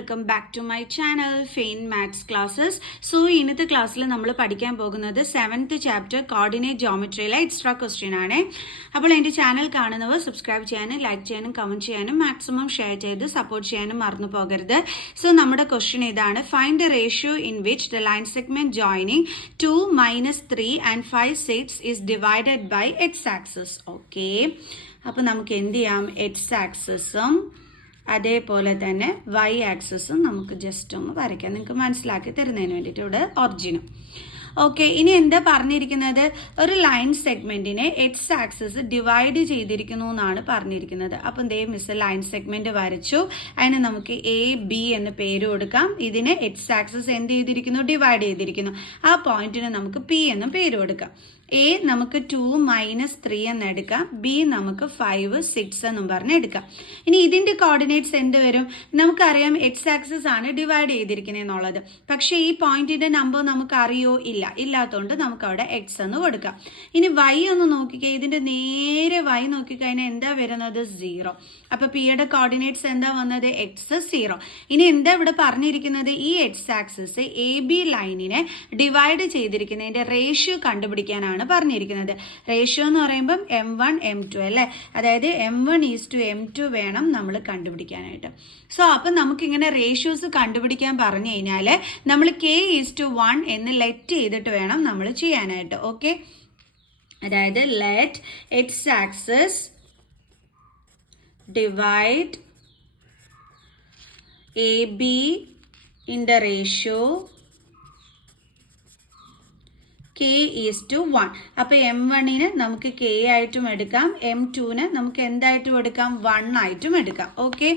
Welcome back to my channel fine maths classes. So ഇന്നത്തെ ക്ലാസ്സിൽ നമ്മൾ പഠിക്കാൻ പോകുന്നത് 7th ചാപ്റ്റർ കോർഡിനേറ്റ് ജോമെട്രിയിലെ എക്സ്ട്രാ ക്വസ്റ്റ്യൻ ആണ്. അപ്പോൾ എൻ്റെ ചാനൽ കാണുന്നവർ സബ്സ്ക്രൈബ് ചെയ്യാനും ലൈക്ക് ചെയ്യാനും കമൻറ്റ് ചെയ്യാനും മാക്സിമം ഷെയർ ചെയ്ത് സപ്പോർട്ട് ചെയ്യാനും മറന്നു പോകരുത്. സോ നമ്മുടെ ക്വസ്റ്റ്യൻ ഇതാണ്: find the ratio in which the line segment joining 2, -3 and 5, 6 is divided by x-axis. Okay, അപ്പോൾ നമുക്ക് എന്ത് ചെയ്യാം? x-axisഉം അതേപോലെ തന്നെ y ആക്സിസും നമുക്ക് ജസ്റ്റ് ഒന്ന് വരയ്ക്കാം, നിങ്ങൾക്ക് മനസ്സിലാക്കി തരുന്നതിന് വേണ്ടിയിട്ട്. ഇവിടെ ഒറിജിനും. ഓക്കെ, ഇനി എന്താ പറഞ്ഞിരിക്കുന്നത്? ഒരു ലൈൻ സെഗ്മെന്റിനെ എക്സ് ആക്സിസ് ഡിവൈഡ് ചെയ്തിരിക്കുന്നു എന്നാണ് പറഞ്ഞിരിക്കുന്നത്. അപ്പം ദേ മിസ് ലൈൻ സെഗ്മെന്റ് വരച്ചു, അതിന് നമുക്ക് എ ബി എന്ന് പേര് കൊടുക്കാം. ഇതിനെ എക്സ് ആക്സിസ് എന്ത് ചെയ്തിരിക്കുന്നു? ഡിവൈഡ് ചെയ്തിരിക്കുന്നു. ആ പോയിന്റിന് നമുക്ക് പി എന്നും പേര് കൊടുക്കാം. എ നമുക്ക് 2 - 3 എന്ന് എടുക്കാം, ബി നമുക്ക് 5, 6 എന്നും പറഞ്ഞ് എടുക്കാം. ഇനി ഇതിന്റെ കോർഡിനേറ്റ്സ് എന്ത് വരും? നമുക്കറിയാം എക്സ് ആക്സിസ് ആണ് ഡിവൈഡ് ചെയ്തിരിക്കുന്നത് എന്നുള്ളത്. പക്ഷെ ഈ പോയിന്റിന്റെ നമ്പർ നമുക്ക് അറിയോ? ഇല്ലാത്തതുകൊണ്ട് നമുക്ക് അവിടെ എക്സ് എന്ന് കൊടുക്കാം. ഇനി വൈ ഒന്ന് നോക്കിക്കേ, ഇതിന്റെ നേരെ വൈ നോക്കിക്കഴിഞ്ഞാൽ എന്താ വരുന്നത്? 0. അപ്പൊ പിയുടെ കോർഡിനേറ്റ്സ് എന്താ വന്നത്? എക്സ് 0. ഇനി എന്താ ഇവിടെ പറഞ്ഞിരിക്കുന്നത്? ഈ എക്സ് ആക്സിസ് എ ബി ലൈനിനെ ഡിവൈഡ് ചെയ്തിരിക്കുന്നതിന്റെ റേഷ്യോ കണ്ടുപിടിക്കാനാണ് പറഞ്ഞിരിക്കുന്നത്. റേഷ്യോ എന്ന് പറയുമ്പോൾ m1 m2 അല്ലേ, അതായത് m1:m2 വേണം നമ്മൾ കണ്ടുപിടിക്കാനായിട്ട്. സോ അപ്പം നമുക്കിങ്ങനെ റേഷ്യോസ് കണ്ടുപിടിക്കാൻ പറഞ്ഞു കഴിഞ്ഞാൽ നമ്മൾ k:1 എന്ന് ലെറ്റ് ചെയ്തിട്ട് വേണം നമ്മൾ ചെയ്യാനായിട്ട്. ഓക്കെ, അതായത് let X axis divide AB in the ratio k:1. അപ്പോൾ m1ന് നമുക്ക് k ആയിട്ടും എടുക്കാം, m2ന് നമുക്ക് എന്തായിട്ടും എടുക്കാം? 1 ആയിട്ടും എടുക്കാം. ഓക്കെ,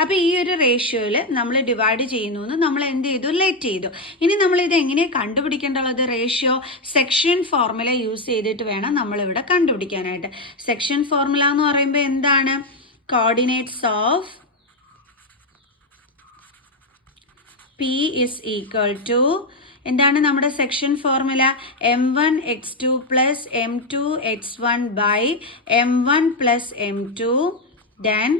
അപ്പോൾ ഈ ഒരു റേഷ്യോയിൽ നമ്മൾ ഡിവൈഡ് ചെയ്യുന്നു എന്ന് നമ്മൾ എന്ത് ചെയ്തു? ലെറ്റ് ചെയ്തു. ഇനി നമ്മൾ ഇത് എങ്ങനെയാണ് കണ്ടുപിടിക്കേണ്ടത്? റേഷ്യോ സെക്ഷൻ ഫോർമുല യൂസ് ചെയ്തിട്ട് വേണം നമ്മളിവിടെ കണ്ടുപിടിക്കാനായിട്ട്. സെക്ഷൻ ഫോർമുല എന്ന് പറയുമ്പോൾ എന്താണ്? Coordinates of P is equal to എന്താണ് നമ്മുടെ section formula? m1 x2 plus m2 x1 by m1 plus m2 then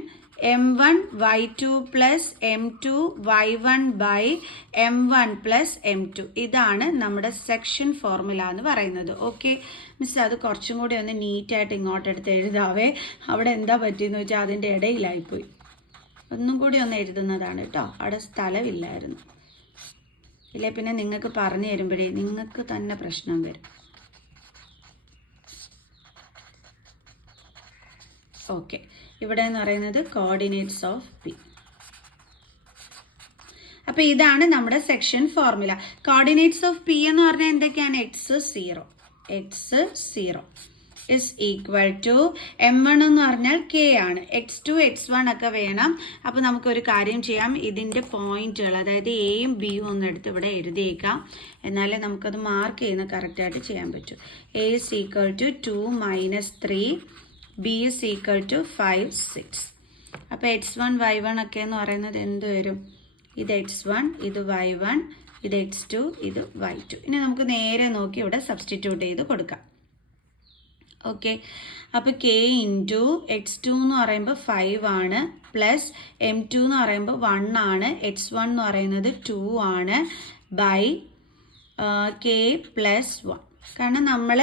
m1 y2 plus m2 y1 by m1 plus m2. ഇതാണ് നമ്മുടെ സെക്ഷൻ ഫോർമുല എന്ന് പറയുന്നത്. Okay miss, അത് കുറച്ചും കൂടി ഒന്ന് നീറ്റായിട്ട് ഇങ്ങോട്ട് എടുത്ത് എഴുതാവേ. അവിടെ എന്താ പറ്റിയെന്ന് വെച്ചാൽ അതിൻ്റെ ഇടയിലായിപ്പോയി. ഒന്നും കൂടി ഒന്ന് എഴുതുന്നതാണ് കേട്ടോ, അവിടെ സ്ഥലമില്ലായിരുന്നു. ഇല്ലേ പിന്നെ നിങ്ങൾക്ക് പറഞ്ഞു തരുമ്പോഴേ നിങ്ങൾക്ക് തന്നെ പ്രശ്നം വരും. ഓക്കെ, ഇവിടെ എന്ന് പറയുന്നത് കോർഡിനേറ്റ്സ് ഓഫ് പി. അപ്പൊ ഇതാണ് നമ്മുടെ section formula. Coordinates of P എന്ന് പറഞ്ഞാൽ എന്തൊക്കെയാണ്? x0 is equal to m1 എന്ന് പറഞ്ഞാൽ k ആണ്, x2 x1 ഒക്കെ വേണം. അപ്പോൾ നമുക്കൊരു കാര്യം ചെയ്യാം, ഇതിൻ്റെ പോയിന്റുകൾ അതായത് എയും ബിയും ഒന്ന് എടുത്ത് ഇവിടെ എഴുതിയേക്കാം, എന്നാലേ നമുക്കത് മാർക്ക് ചെയ്യുന്ന കറക്റ്റായിട്ട് ചെയ്യാൻ പറ്റും. a is equal to 2 - 3, b is equal to 5, 6. അപ്പോൾ x1 y1 ഒക്കെ എന്ന് പറയുന്നത് എന്ത് വരും? ഇത് x1, ഇത് y1, ഇത് x2, ഇത് y2. ഇനി നമുക്ക് നേരെ നോക്കി ഇവിടെ സബ്സ്റ്റിറ്റ്യൂട്ട് ചെയ്ത് കൊടുക്കാം. ഓക്കെ, അപ്പോൾ k ഇൻറ്റു x2 എന്ന് പറയുമ്പോൾ 5 ആണ്, പ്ലസ് m2 എന്ന് പറയുമ്പോൾ 1 ആണ്, x1 എന്ന് പറയുന്നത് 2 ആണ്, ബൈ k പ്ലസ് 1. കാരണം നമ്മൾ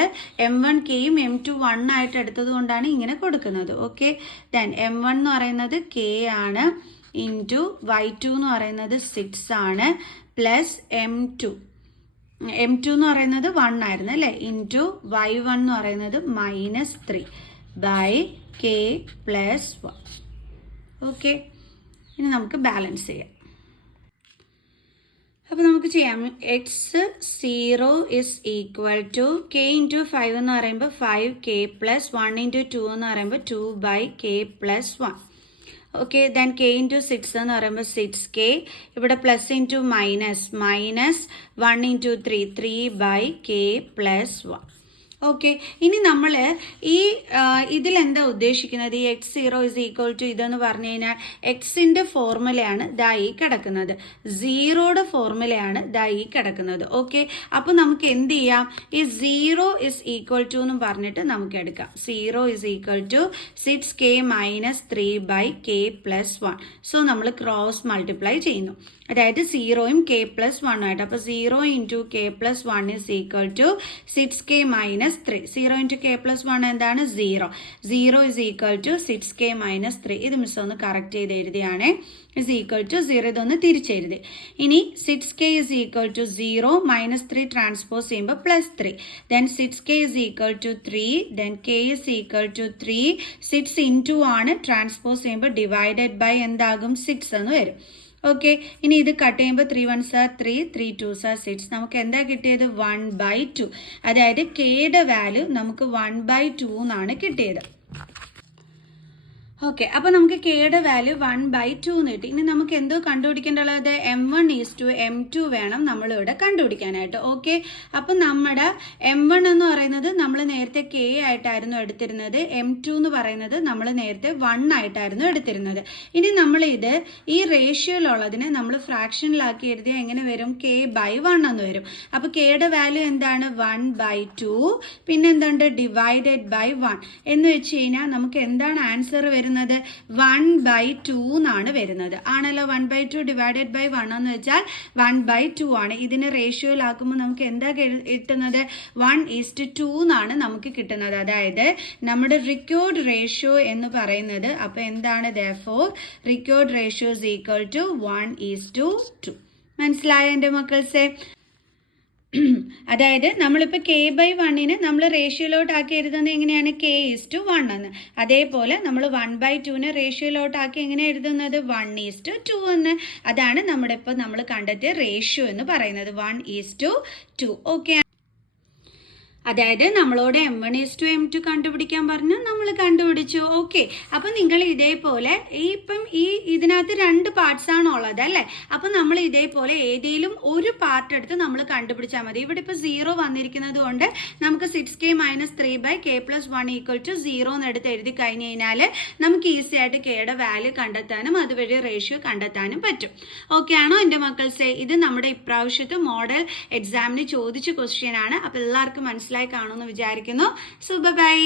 m1 kയും m2 1 ആയിട്ട് എടുത്തത് കൊണ്ടാണ് ഇങ്ങനെ കൊടുക്കുന്നത്. ഓക്കെ, ദെൻ m1 എന്ന് പറയുന്നത് k ആണ്, ഇൻറ്റു y2 എന്ന് പറയുന്നത് 6 ആണ്, പ്ലസ് m2 എന്ന് പറയുന്നത് 1 ആയിരുന്നു അല്ലേ, ഇൻറ്റു y1 എന്ന് പറയുന്നത് -3 ബൈ k പ്ലസ് 1. ഓക്കെ, ഇനി നമുക്ക് ബാലൻസ് ചെയ്യാം. അപ്പോൾ നമുക്ക് ചെയ്യാം. x0 is equal to k into 5 എന്ന് പറയുമ്പോൾ 5k പ്ലസ് 1 ഇൻറ്റു 2 എന്ന് പറയുമ്പോൾ 2 by k plus 1. Okay, then k into 6 എന്ന് പറയുമ്പോൾ 6k, ഇവിടെ plus into minus 1 into 3 by k plus 1. Okay, ഇനി നമ്മൾ ഈ ഇതിലെന്താ ഉദ്ദേശിക്കുന്നത്? ഈ x0 ഇസ് ഈക്വൽ ടു ഇതെന്ന് പറഞ്ഞു കഴിഞ്ഞാൽ എക്സിൻ്റെ ഫോർമുലയാണ് ദാ ഈ കിടക്കുന്നത്, സീറോയുടെ ഫോർമുലയാണ് ദാ ഈ കിടക്കുന്നത്. ഓക്കെ, അപ്പോൾ നമുക്ക് എന്ത് ചെയ്യാം? ഈ 0 ഇസ് ഈക്വൽ ടു എന്ന് പറഞ്ഞിട്ട് നമുക്ക് എടുക്കാം. 0 is equal to 6k minus 3/k+1. So നമ്മൾ ക്രോസ് മൾട്ടിപ്ലൈ ചെയ്യുന്നു, അതായത് 0യും k പ്ലസ് 1 ആയിട്ട്. അപ്പോൾ 0 into k plus 1 is equal to 6k minus 3. 0 into k plus 1 എന്താണ്? 0. 0 is equal to 6k minus 3. ഇത് മിസ് ഒന്ന് കറക്റ്റ് ചെയ്ത് എഴുതിയാണ്. Is equal to 0. ഇതൊന്ന് തിരിച്ചെഴുതി. ഇനി 6k is equal to 0 minus 3 transpose ചെയ്യുമ്പോൾ plus 3. Then 6k is equal to 3. Then k is equal to 3. 6 into ആണ്, transpose ചെയ്യുമ്പോൾ ഡിവൈഡഡ് ബൈ എന്താകും? 6 എന്ന് വരും. ഓക്കെ, ഇനി ഇത് കട്ട് ചെയ്യുമ്പോൾ 3 1s are 3, 3 2s are 6. നമുക്ക് എന്താ കിട്ടിയത്? 1/2. അതായത് കെയുടെ വാല്യൂ നമുക്ക് 1/2 എന്നാണ് കിട്ടിയത്. ഓക്കെ, അപ്പോൾ നമുക്ക് കെയുടെ വാല്യൂ 1/2 എന്ന് കിട്ടി. ഇനി നമുക്ക് എന്തോ കണ്ടുപിടിക്കേണ്ടത്? m1 ഈസ് ടു m2 വേണം നമ്മളിവിടെ കണ്ടുപിടിക്കാനായിട്ട്. ഓക്കെ, അപ്പം നമ്മുടെ m1 എന്ന് പറയുന്നത് നമ്മൾ നേരത്തെ k ആയിട്ടായിരുന്നു എടുത്തിരുന്നത്, m2 എന്ന് പറയുന്നത് നമ്മൾ നേരത്തെ 1 ആയിട്ടായിരുന്നു എടുത്തിരുന്നത്. ഇനി നമ്മൾ ഇത് ഈ റേഷ്യോയിലുള്ളതിനെ നമ്മൾ ഫ്രാക്ഷനിലാക്കി എഴുതിയാൽ എങ്ങനെ വരും? k/1 എന്ന് വരും. അപ്പോൾ കെയുടെ വാല്യൂ എന്താണ്? 1/2. പിന്നെ എന്തുണ്ട്? ഡിവൈഡഡ് ബൈ 1 എന്ന് വെച്ച് കഴിഞ്ഞാൽ നമുക്ക് എന്താണ് ആൻസർ വരുന്നത്? 1/2 എന്നാണ് വരുന്നത്. ആണല്ലോ, 1/2 ഡിവൈഡഡ് ബൈ 1 എന്ന് വെച്ചാൽ 1/2 ആണ്. ഇതിനെ റേഷ്യോയിലാക്കുമ്പോൾ നമുക്ക് എന്താ കിട്ടുന്നത്? 1:2 എന്നാണ് നമുക്ക് കിട്ടുന്നത്. അതായത് നമ്മുടെ റിക്വേർഡ് റേഷ്യോ എന്ന് പറയുന്നത്, അപ്പോൾ എന്താണ്? therefore required ratio is equal to 1:2. മനസ്സിലായോ എൻ്റെ മക്കൾസെ? അതായത് നമ്മളിപ്പോൾ k/1ന് നമ്മൾ റേഷ്യോയിലോട്ടാക്കി എഴുതുന്നത് എങ്ങനെയാണ്? k:1 എന്ന്. അതേപോലെ നമ്മൾ 1/2നെ റേഷ്യോയിലോട്ടാക്കി എങ്ങനെ എഴുതുന്നത്? 1:2 എന്ന്. അതാണ് നമ്മുടെ ഇപ്പോൾ നമ്മൾ കണ്ടെത്തിയ റേഷ്യോ എന്ന് പറയുന്നത്, 1:2. ഓക്കെ, അതായത് നമ്മളോട് m1 is to m2 കണ്ടുപിടിക്കാൻ പറഞ്ഞു, നമ്മൾ കണ്ടുപിടിച്ചു. ഓക്കെ, അപ്പം നിങ്ങൾ ഇതേപോലെ ഇപ്പം ഇതിനകത്ത് 2 പാർട്സ് ആണ് ഉള്ളത് അല്ലേ? അപ്പം നമ്മൾ ഇതേപോലെ ഏതെങ്കിലും ഒരു പാർട്ട് എടുത്ത് നമ്മൾ കണ്ടുപിടിച്ചാൽ മതി. ഇവിടെ ഇപ്പോൾ 0 വന്നിരിക്കുന്നത് കൊണ്ട് നമുക്ക് 6k minus 3/k+1 equal to 0 എന്ന് എടുത്ത് എഴുതി കഴിഞ്ഞ് കഴിഞ്ഞാൽ നമുക്ക് ഈസി ആയിട്ട് കെയുടെ വാല്യൂ കണ്ടെത്താനും അതുവഴി റേഷ്യോ കണ്ടെത്താനും പറ്റും. ഓക്കെ ആണോ എൻ്റെ മക്കൾസേ? ഇത് നമ്മുടെ ഇപ്രാവശ്യത്തെ മോഡൽ എക്സാമിന് ചോദിച്ച ക്വസ്റ്റ്യൻ ആണ്. അപ്പോൾ എല്ലാവർക്കും മനസ്സിലായി കാണുമെന്ന് വിചാരിക്കുന്നു. So by.